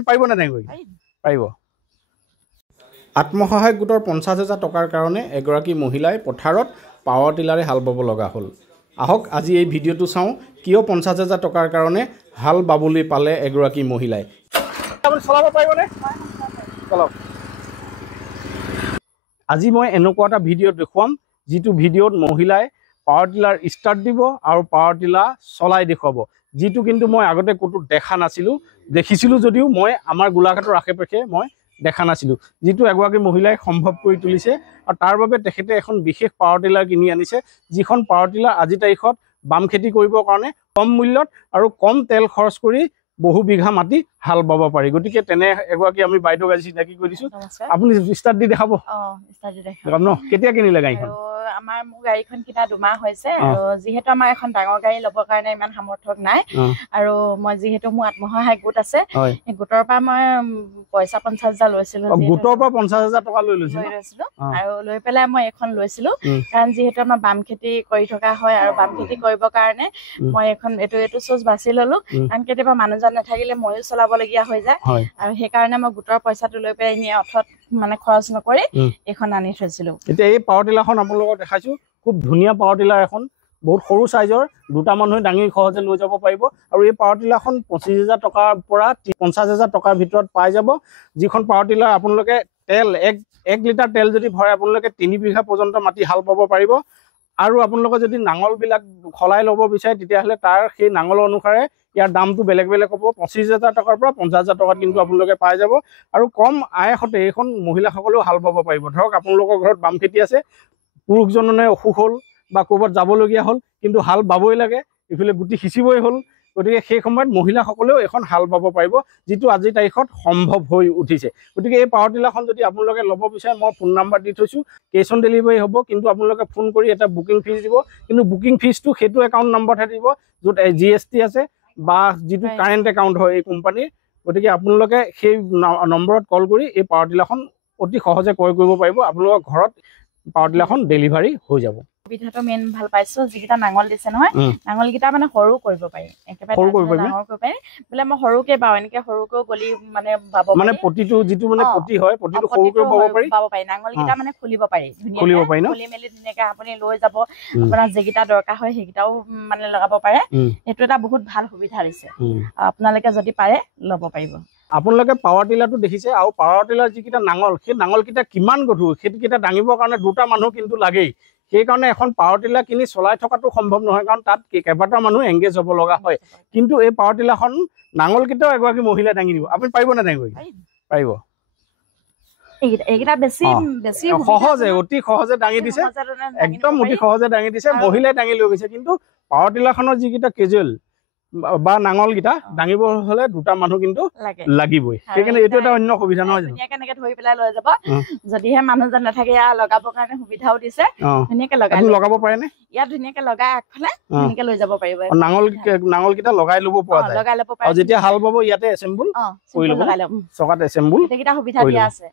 আপুনি পাৰিব না দাঙিব পাৰিব আত্মসহায়ক গোটৰ 50,000 টকাৰ কাৰণে এগৰাকী মহিলাই পথাৰত পাৱাৰ টিলাৰে হাল বাব লগা হ'ল আহক আজি এই ভিডিঅ'টো চাওঁ কিয় 50,000 টকাৰ কাৰণে হাল বাবলৈ পালে এগৰাকী মহিলাই আপুনি চলাব পাৰিবনে চলাওক আজি মই এনেকুৱা এটা ভিডিঅ' দেখুৱাম যিটো ভিডিঅ'ত মহিলাই পাৱাৰ টিলাৰ ষ্টাৰ্ট দিব আৰু পাৱাৰ টিলাৰ চলাই দেখুৱাব যিটো কিন্তু মই আগতে ক'তো দেখা নাছিলোঁ দেখিছিলোঁ যদিও মই আমাৰ গোলাঘাটৰ আশে-পাশে মই দেখা নাছিলোঁ যিটো এগৰাকী মহিলাই সম্ভৱ কৰি তুলিছে আৰু তাৰ বাবে তেখেতে এখন বিশেষ পাৱাৰ টিলাৰ কিনি আনিছে যিখন পাৱাৰ টিলাৰ আজি তাৰিখত বাম খেতি কৰিবৰ কাৰণে কম মূল্যত আৰু কম তেল খৰচ কৰি বহু বিঘা মাটি হাল বাব পাৰি গতিকে তেনে এগৰাকী আমি বাইদেউক আজি চিনাকি কৰি দিছোঁ আপুনি ষ্টাৰ্ট দি দেখাব ষ্টাৰ্ট দি দেখাব ন কেতিয়া কিনিলে গাড়ীখন আমাৰ মোৰ গাড়ীখন কিনা 2 মাহ হৈছে আৰু যেহেতু আমাৰ এখন ডাঙৰ গাড়ী ল'বৰ কাৰণে ইমান সামৰ্থ্য নাই আৰু মই যেহেতু মোৰ আত্মসহায়ক গোট আছে এই গোটৰ পৰা মই পইচা 50,000 লৈছিলোঁ গোটৰ পৰা 50,000 টকা লৈছিলোঁ আৰু লৈ পেলাই মই এখন লৈছিলোঁ কাৰণ যেহেতু আমাৰ বাম খেতি কৰি থকা হয় আৰু বাম খেতি কৰিবৰ কাৰণে মই এখন এইটো চুজ বাছি ল'লো কাৰণ কেতিয়াবা মানুহজন নাথাকিলে ময়ো চলাবলগীয়া হৈ যায় আৰু সেইকাৰণে মই গোটৰ পইচাটো লৈ পেলাই এনে অৰ্থত মানে খৰচ নকৰি এখন আনি থৈছিলোঁ এতিয়া এই পাৱাৰ টিলাৰখন আপোনালোকক দেখাইছোঁ খুব ধুনীয়া পাৱাৰ টিলাৰ এখন বহুত সৰু সাইজৰ দুটা মানুহে দাঙি সহজে লৈ যাব পাৰিব আৰু এই পাৱাৰ টিলাৰখন 25,000 টকাৰ পৰা 50,000 টকাৰ ভিতৰত পাই যাব যিখন পাৱাৰ টিলাৰ আপোনালোকে তেল 1 লিটাৰ তেল যদি ভৰাই আপোনালোকে 3 বিঘা পৰ্যন্ত মাটি হাল বাব পাৰিব আৰু আপোনালোকে যদি নাঙলবিলাক খলাই ল'ব বিচাৰে তেতিয়াহ'লে তাৰ সেই নাঙল অনুসাৰে ইয়াৰ দামটো বেলেগ বেলেগ হ'ব 25,000 টকাৰ পৰা 50,000 টকাত কিন্তু আপোনালোকে পাই যাব আৰু কম আয়সতে এইখন মহিলাসকলেও হাল বাব পাৰিব ধৰক আপোনালোকৰ ঘৰত বাম খেতি আছে পুৰুষজনে অসুখ হ'ল বা ক'ৰবাত যাবলগীয়া হ'ল কিন্তু হাল বাবই লাগে ইফালে গুটি সিঁচিবই হ'ল গতিকে সেই সময়ত মহিলাসকলেও এখন হাল বাব পাৰিব যিটো আজিৰ তাৰিখত সম্ভৱ হৈ উঠিছে গতিকে এই পাৱাৰ টিলাৰখন যদি আপোনালোকে ল'ব বিচাৰে মই ফোন নম্বৰ দি থৈছোঁ কেছ অন ডেলিভাৰী হ'ব কিন্তু আপোনালোকে ফোন কৰি এটা বুকিং ফিজ দিব কিন্তু বুকিং ফিজটো সেইটো একাউণ্ট নম্বৰতহে দিব য'ত GST আছে বা যিটো কাৰেণ্ট একাউণ্ট হয় এই কোম্পানীৰ গতিকে আপোনালোকে সেই নম্বৰত কল কৰি এই পাৱাৰ টিলাৰখন অতি সহজে ক্ৰয় কৰিব পাৰিব আপোনালোকৰ ঘৰত পাৱাৰ টিলাৰখন ডেলিভাৰী হৈ যাব সুবিধাটো মেইন ভাল পাইছোঁ যিকেইটা নাঙল দিছে নহয় নাঙলকেইটা মানে সৰু কৰিব পাৰি একেবাৰে ডাঙৰ কৰিব পাৰি বোলে মই সৰুকে বাও এনেকে সৰুকৈ গলি মানে বাব মানে পটিটো যিটো মানে পটি হয় পটিটো সৰুকৈ বাব পাৰি নাঙলকেইটা মানে খুলিব পাৰি ধুনীয়াকৈ খুলি মেলি ধুনীয়াকৈ আপুনি লৈ যাব আপোনাৰ যেকেইটা দৰকাৰ হয় সেইকেইটাও মানে লগাব পাৰে সেইটো এটা বহুত ভাল সুবিধা দিছে আপোনালোকে যদি পাৰে ল'ব পাৰিব আপোনালোকে পাৱাৰ টিলাৰটো দেখিছে আৰু পাৱাৰ টিলাৰ যিকেইটা নাঙল সেই নাঙলকেইটা কিমান গধুৰ সেইকেইটা দাঙিবৰ কাৰণে দুটা মানুহ কিন্তু লাগেই সেইকাৰণে এখন পাৱাৰ টিলাৰ কিনি চলাই থকাটো সম্ভৱ নহয় কাৰণ তাত কেইবাটাও মানুহ এংগেজ হ'ব লগা হয় কিন্তু এই পাৱাৰ টিলাৰখন নাঙলকেইটাও এগৰাকী মহিলাই দাঙি দিব আপুনি পাৰিব না দাঙিব পাৰিব এইকেইটা বেছি সহজে অতি সহজে দাঙি দিছে একদম অতি সহজে দাঙি দিছে মহিলাই দাঙি লৈ গৈছে কিন্তু পাৱাৰ টিলাৰখনৰ যিকেইটা কেজুৱেল বা নাঙলকেইটা দাঙিব হ'লে দুটা মানুহ কিন্তু লাগিবই সেইকাৰণে এইটো এটা অন্য সুবিধা নহয় ধুনীয়াকৈ এনেকৈ ধৰি পেলাই লৈ যাব যদিহে মানুহজন নাথাকে ইয়াৰ লগাবৰ কাৰণে সুবিধাও দিছে ধুনীয়াকৈ লগাব পাৰেনে ইয়াত ধুনীয়াকৈ লগাই আগফালে ধুনীয়াকৈ লৈ যাব পাৰিব নাঙলকেইটা লগাই ল'ব পৰা যায় আৰু যেতিয়া হাল বাব ইয়াতে এছেম্বল কৰি ল'ব চকাত এছেম্বল এইকেইটা সুবিধা দিয়া আছে